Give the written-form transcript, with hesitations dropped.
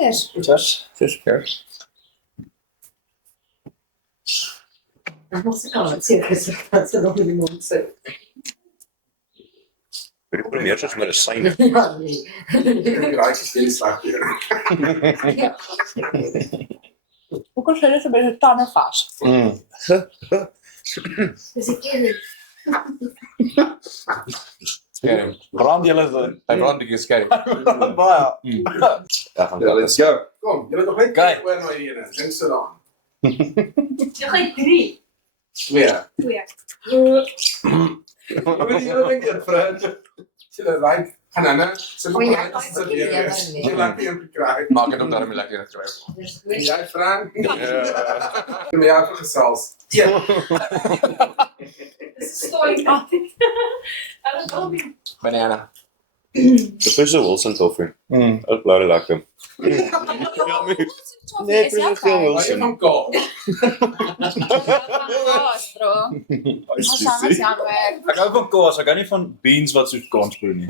Cheers. Cheers. Cheers. Jag måste kanske se för så de vill mot sig. Vil du mere til med det sejne? Un coltello sobre il pane fast. Scary. Brand eller? I run to get scary. Bara. Yeah, let's go. Kom, je bent nog geen Kijk. keer waar nou hier in. Denk ze dan. Jag har 3. Ja. 2. Wat die hele ding dit, vriend? Sien jy daai Hanana, se O, ja, maar daai weer. ja, Jy laat nie op kry. Maak het ook daarom lekker in terwijl. Jy Frank? Kom jy af gesels. Ja. Det står inte alltid. Eller då blir Banana. De pizza Wilson toffee. Dat blijft lekker. Nee, precies heel Wat jy Wilson. van Kaap? Nostro. Non sanno siamo Ik hou van kaas, ik hou niet van beans wat zoet kans nie.